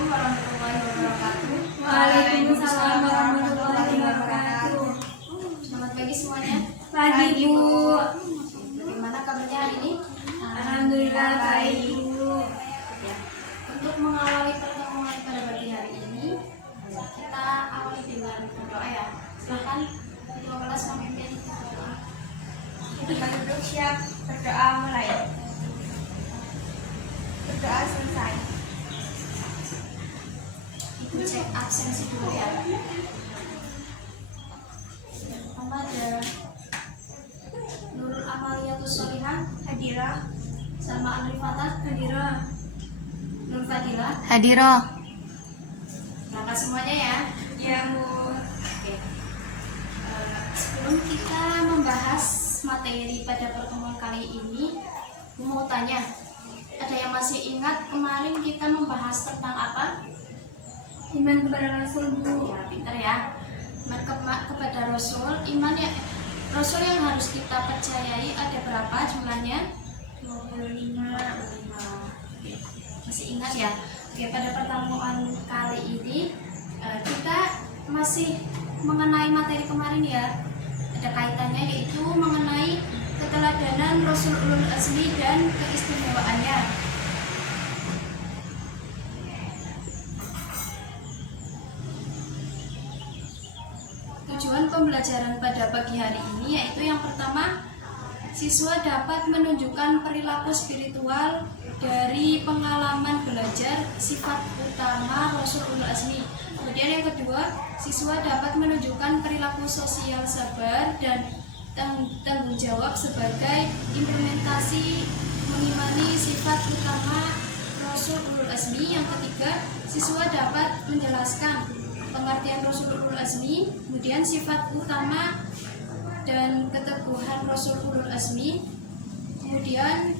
Assalamualaikum warahmatullahi wabarakatuh. Waalaikumsalam warahmatullahi wabarakatuh. Selamat pagi semuanya. Pagi Bu. Bagaimana kabarnya hari ini? Alhamdulillah baik Bu. Ya. Untuk mengawali pertemuan pada pagi hari ini, kita awali dengan berdoa ya. Silakan ketua kelas memimpin berdoa. Kita duduk siap, berdoa mulai. Berdoa selesai. Ibu cek absensi dulu ya. Yang pertama ada Nurul Amaliyatus Solihah Hadirah. Salma Anrifatah Hadirah. Nur Fadilah. Hadiroh. Berangkat semuanya ya. Ya Bu. Oke. Sebelum kita membahas materi pada pertemuan kali ini, aku mau tanya, ada yang masih ingat kemarin kita membahas tentang apa? Iman kepada Rasul Bu. Ya, pintar ya. Iman kepada Rasul. Iman ya, Rasul yang harus kita percayai ada berapa jumlahnya? 25. Oke. Masih ingat ya? Oke, pada pertemuan kali ini kita masih mengenai materi kemarin ya. Ada kaitannya yaitu mengenai keteladanan Rasul Ulul Azmi dan keistimewaannya. Tujuan pembelajaran pada pagi hari ini yaitu yang pertama, siswa dapat menunjukkan perilaku spiritual dari pengalaman belajar sifat utama Rasul Ulul Azmi. Kemudian yang kedua, siswa dapat menunjukkan perilaku sosial sabar dan tanggung jawab sebagai implementasi mengimani sifat utama Rasul Ulul Azmi. Yang ketiga, siswa dapat menjelaskan pengertian Rasul Ulul Azmi, kemudian sifat utama dan keteguhan Rasul Ulul Azmi. Kemudian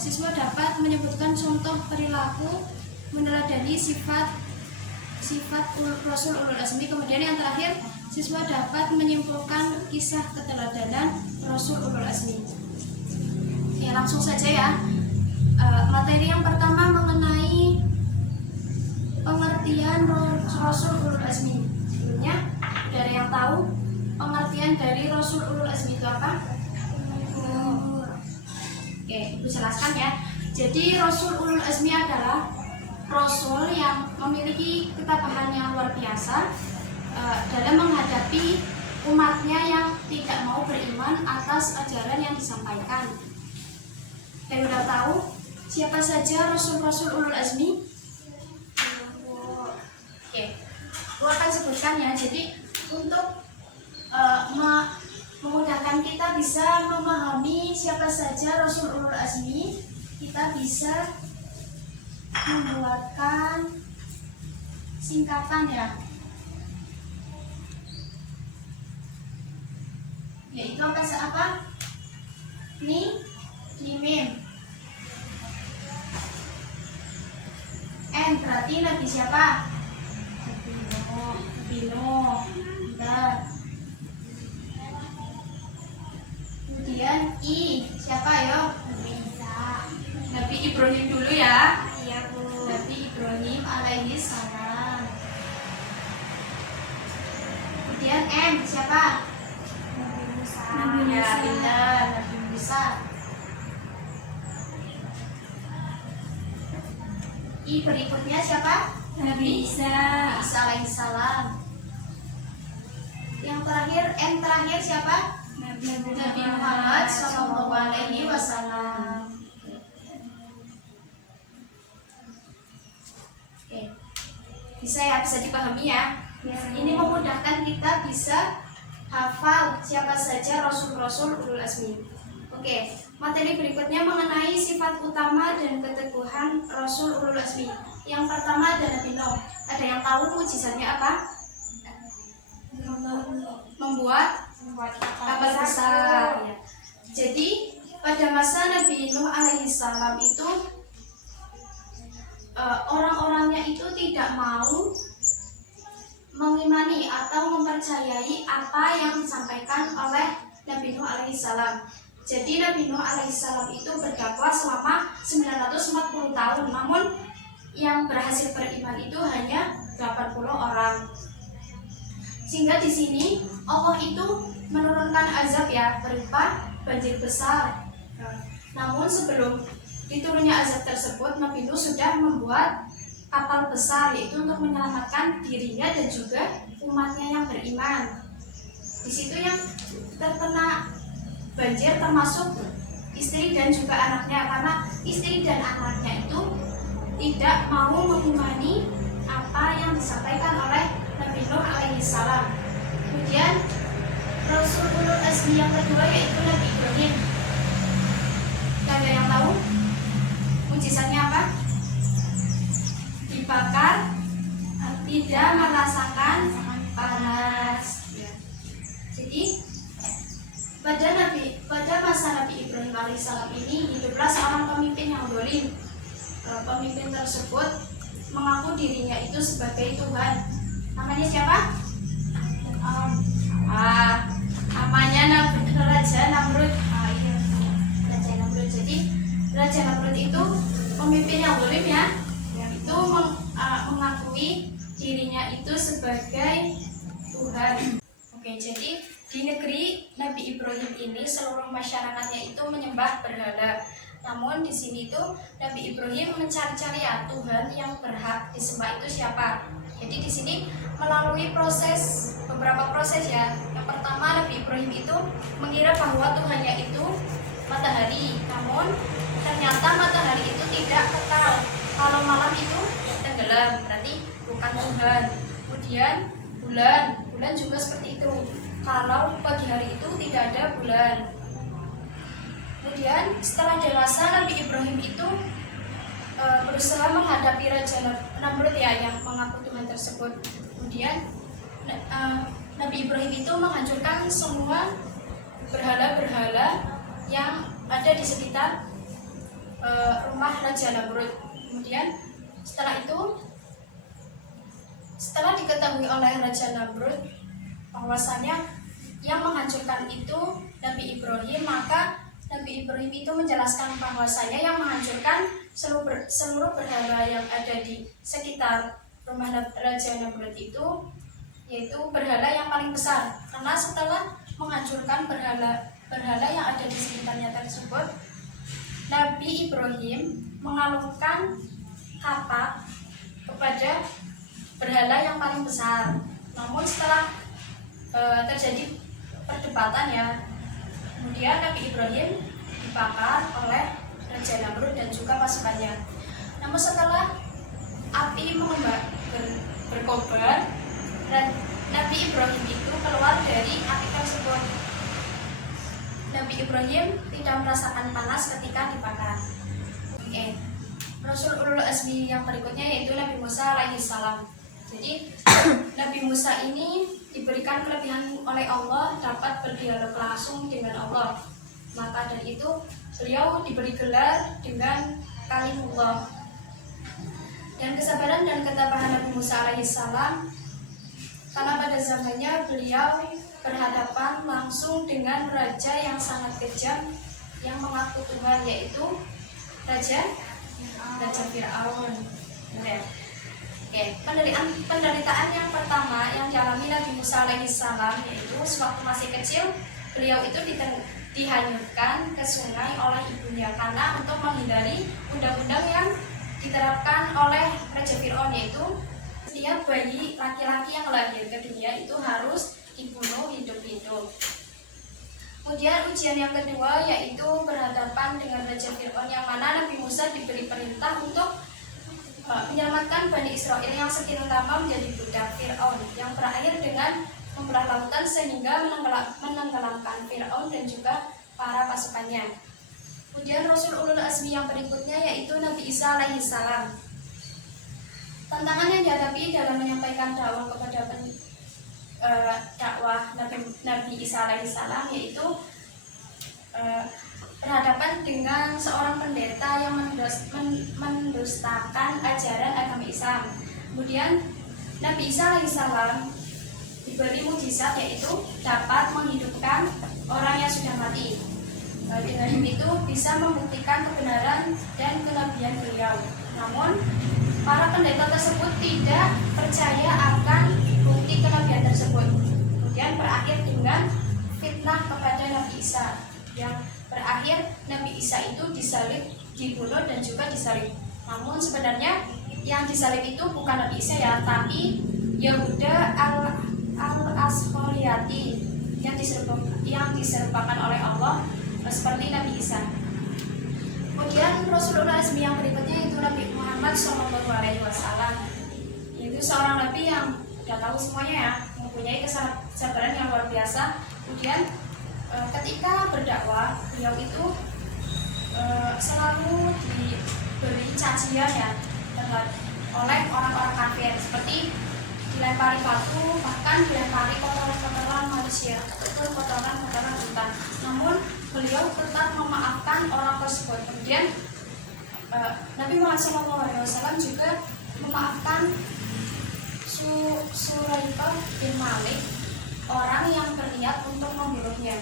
siswa dapat menyebutkan contoh perilaku meneladani sifat Rasul Ulul Azmi. Kemudian yang terakhir, siswa dapat menyimpulkan kisah keteladanan Rasul Ulul Azmi. Ya, langsung saja ya. Materi yang pertama mengenai pengertian Rasul Ulul Azmi. Sebelumnya, ada yang tahu pengertian dari Rasul Ulul Azmi itu apa? Oke, Ibu jelaskan ya. Jadi Rasul Ulul Azmi adalah Rasul yang memiliki ketabahan yang luar biasa dalam menghadapi umatnya yang tidak mau beriman atas ajaran yang disampaikan. Dan udah tahu siapa saja Rasul-Rasul Ulul Azmi? Oke, aku akan sebutkan ya. Jadi untuk memudahkan kita bisa memahami siapa saja Rasul Ulul Azmi, kita bisa membuatkan singkatan ya, yaitu apa? Mim. N berarti Nabi siapa? Nabi Nuh. Bentar. Kemudian I siapa yo? Nabi Ibrahim dulu ya. Iya Bu. Nabi Ibrahim alaihi salam. Kemudian M siapa? Nabi Musa. Ya, benar, Nabi Musa. I berikutnya siapa? Nabi Isa. Isa alaihissalam. Yang terakhir M terakhir siapa? Nabi Muhammad Shallallahu Alaihi Wasallam. Oke, bisa ya, bisa dipahami ya. Ini memudahkan kita bisa hafal siapa saja Rasul-Rasul Ulul Azmi. Oke, materi berikutnya mengenai sifat utama dan keteguhan Rasul Ulul Azmi. Yang pertama ada Nabi Nuh. Ada yang tahu mujizatnya apa? Membuat kapal besar. Ya. Jadi pada masa Nabi Nuh alaihissalam itu orang-orangnya itu tidak mau mengimani atau mempercayai apa yang disampaikan oleh Nabi Nuh alaihissalam. Jadi Nabi Nuh alaihissalam itu berdakwah selama 940 tahun. Namun yang berhasil beriman itu hanya 80 orang. Sehingga di sini Allah itu menurunkan azab ya berupa banjir besar. Namun sebelum diturunnya azab tersebut, Nabi Nuh sudah membuat kapal besar, yaitu untuk menyelamatkan dirinya dan juga umatnya yang beriman. Di situ yang terkena banjir termasuk istri dan juga anaknya, karena istri dan anaknya itu tidak mau mengimani apa yang disampaikan oleh Nabi Nuh alaihi salam. Kemudian Rasul ulul azmi yang kedua yaitu Nabi Ibrahim. Ada yang tahu mujizatnya apa? Dibakar, tidak merasakan panas. Jadi pada masa Nabi Ibrahim alaihissalam ini hiduplah seorang pemimpin yang zalim. Pemimpin tersebut mengaku dirinya itu sebagai Tuhan. Namanya siapa? Namanya Raja Namrud. Raja Namrud. Jadi Raja Namrud itu pemimpin yang zalim ya, yang itu mengakui dirinya itu sebagai Tuhan. Oke, jadi di negeri Nabi Ibrahim ini seluruh masyarakatnya itu menyembah berhala. Namun di sini itu Nabi Ibrahim mencari-cari ya Tuhan yang berhak disembah itu siapa. Jadi di sini melalui beberapa proses ya. Yang pertama, Nabi Ibrahim itu mengira bahwa Tuhannya itu matahari. Namun ternyata matahari itu tidak kekal. Kalau malam itu tenggelam, berarti bukan Tuhan. Kemudian bulan juga seperti itu. Kalau pagi hari itu tidak ada bulan. Kemudian setelah dewasa, Nabi Ibrahim itu berusaha menghadapi Raja Namrud ya yang mengaku Tuhan tersebut. Kemudian Nabi Ibrahim itu menghancurkan semua berhala-berhala yang ada di sekitar rumah Raja Namrud. Kemudian setelah diketahui oleh Raja Namrud bahwasanya yang menghancurkan itu Nabi Ibrahim, maka Nabi Ibrahim itu menjelaskan bahwasanya yang menghancurkan seluruh berhala yang ada di sekitar rumah Raja Namrud itu yaitu berhala yang paling besar. Karena setelah menghancurkan berhala yang ada di sekitarnya tersebut, Nabi Ibrahim mengalungkan kapak kepada berhala yang paling besar. Namun setelah terjadi perdebatan ya, kemudian Nabi Ibrahim dibakar oleh Raja Namrud dan juga pasukannya. Namun setelah api berkobar, Nabi Ibrahim itu keluar dari api tersebut. Nabi Ibrahim tidak merasakan panas ketika dibakar. Rasul ulul azmi yang berikutnya yaitu Nabi Musa alaihissalam. Jadi Nabi Musa ini diberikan kelebihan oleh Allah dapat berdialog langsung dengan Allah. Maka dari itu beliau diberi gelar dengan Kalimullah. Dan kesabaran dan ketabahan Nabi Musa alaihissalam, karena pada zamannya beliau berhadapan langsung dengan raja yang sangat kejam yang mengaku Tuhan, yaitu Raja Fir'aun. Penderitaan yang pertama yang dialami Nabi Musa alaihissalam yaitu sewaktu masih kecil beliau itu dihanyutkan ke sungai oleh ibunya karena untuk menghindari undang-undang yang diterapkan oleh Raja Fir'aun, yaitu setiap bayi laki-laki yang lahir ke dunia itu harus dibunuh hidup-hidup. Kemudian ujian yang kedua yaitu berhadapan dengan Raja Fir'aun, yang mana Nabi Musa diberi perintah untuk menyelamatkan Bani Israel yang sekian lama menjadi budak Fir'aun, yang berakhir dengan membelah lautan sehingga menenggelamkan Fir'aun dan juga para pasukannya. Kemudian Rasul ulul azmi yang berikutnya yaitu Nabi Isa alaihissalam. Tantangan yang dihadapi dalam menyampaikan dakwah kepada dakwah Nabi Isa alaihissalam yaitu berhadapan dengan seorang pendeta yang mendustakan ajaran agama Islam. Kemudian Nabi Isa alaihissalam diberi mukjizat yaitu dapat menghidupkan orang yang sudah mati. Dengan itu bisa membuktikan kebenaran dan kenabian beliau. Namun para pendeta tersebut tidak percaya akan bukti kenabian tersebut. Kemudian berakhir dengan fitnah kepada Nabi Isa, yang berakhir Nabi Isa itu disalib, dibunuh dan juga disalib. Namun sebenarnya yang disalib itu bukan Nabi Isa ya, tapi Yehuda al-Asqaliyati yang diserupakan oleh Allah seperti Nabi Isa. Kemudian Rasulullah Azmi yang berikutnya itu Nabi Muhammad SAW, yaitu seorang nabi yang sudah tahu semuanya ya, mempunyai kesabaran yang luar biasa. Kemudian ketika berdakwah, beliau itu selalu diberi cacian ya oleh orang-orang kafir, seperti dilempari batu, bahkan dilempari kotoran-kotoran manusia atau kotoran-kotoran unta. Namun beliau tetap memaafkan orang tersebut. Kemudian Nabi Muhammad SAW juga memaafkan Suraikah bin Malik, orang yang berniat untuk membunuhnya.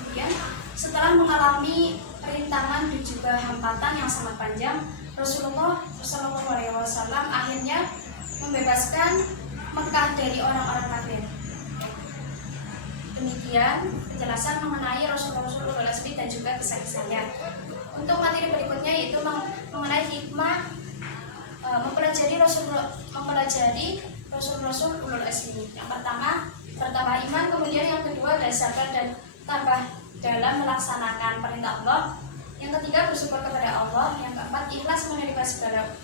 Kemudian setelah mengalami perintangan dan juga hambatan yang sangat panjang, Rasulullah SAW akhirnya membebaskan Mekah dari orang-orang kafir. Demikian penjelasan mengenai Rasulullah dan juga kisah-kisahnya. Untuk materi berikutnya yaitu mengenai hikmah mempelajari Rasul ulul azmi. Yang pertama, bertambah iman, kemudian yang kedua adalah sabar dan tabah dalam melaksanakan perintah Allah. Yang ketiga, bersyukur kepada Allah. Yang keempat, ikhlas menerima segala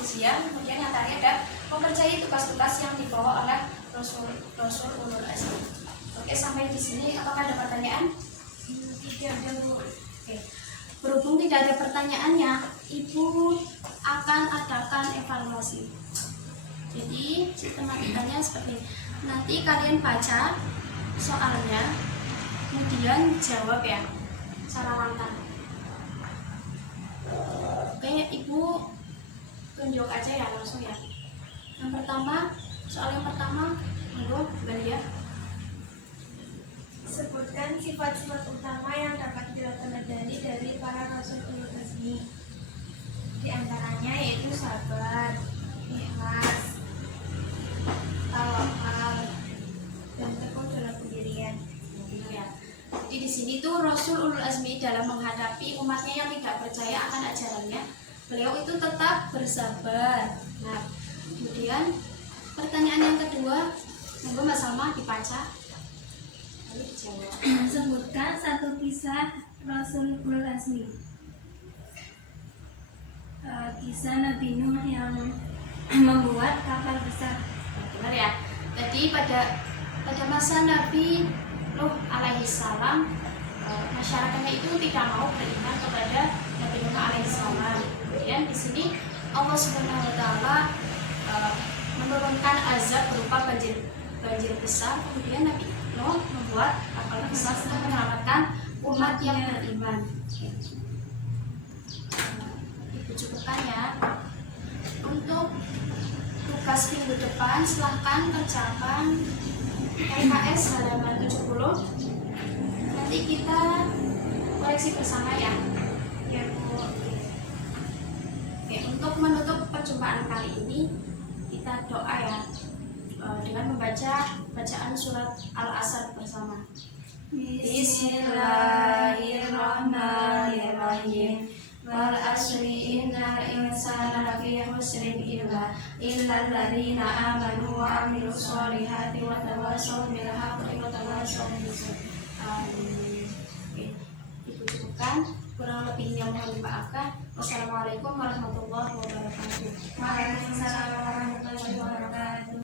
ujian. Kemudian yang terakhir adalah mempercayai tugas-tugas yang dibawa oleh Rasul ulul azmi. Oke, sampai di sini apakah ada pertanyaan? Tidak ada, Bu. Oke. Berhubung tidak ada pertanyaannya, Ibu akan adakan evaluasi. Jadi sistematikanya seperti ini. Nanti kalian baca soalnya, kemudian jawab ya secara lantang. Oke, Ibu tunjuk aja ya langsung ya. Yang pertama, soal yang pertama, monggo Balia. Sebutkan sifat-sifat utama yang dapat diteladani dari para rasul ulul azmi. Di antaranya yaitu sabar, ikhlas, tawakal, dan tekun dalam pendirian. Gitu ya. Jadi di sini tuh Rasul ulul azmi dalam menghadapi umatnya yang tidak percaya akan ajarannya, beliau itu tetap bersabar. Nah, kemudian pertanyaan yang kedua, monggo Mbak Salma dibaca. Sebutkan satu kisah Rasul ulul azmi. Kisah Nabi Nuh yang membuat kapal besar. Benar ya. Jadi pada masa Nabi Nuh alaihissalam, masyarakatnya itu tidak mau beriman kepada Nabi Nuh alaihissalam. Kemudian di sini Allah Subhanahu wa taala menurunkan azab berupa banjir besar. Kemudian Nabi Nuh membuat kapal besar untuk menyelamatkan umat yang beriman. Ibu cukupkan ya. Untuk tugas minggu depan silahkan kerjakan LKS halaman 70. Nanti kita koreksi bersama ya. Ya, Bu. Oke, untuk menutup perjumpaan kali ini kita doa ya, dengan membaca bacaan surat Al-Asr bersama. Bismillahirrahmanirrahim. Wal asri innal insana lafi khusrin illa alladzina amanu wa amilus solihati wa tawassaw bil haqqi wa tawassaw bis sabr. Amin. Oke, Ibu cukupkan. Kurang lebihnya mohon dimaafkan. Wassalamualaikum warahmatullahi wabarakatuh. Waalaikumsalam warahmatullahi wabarakatuh.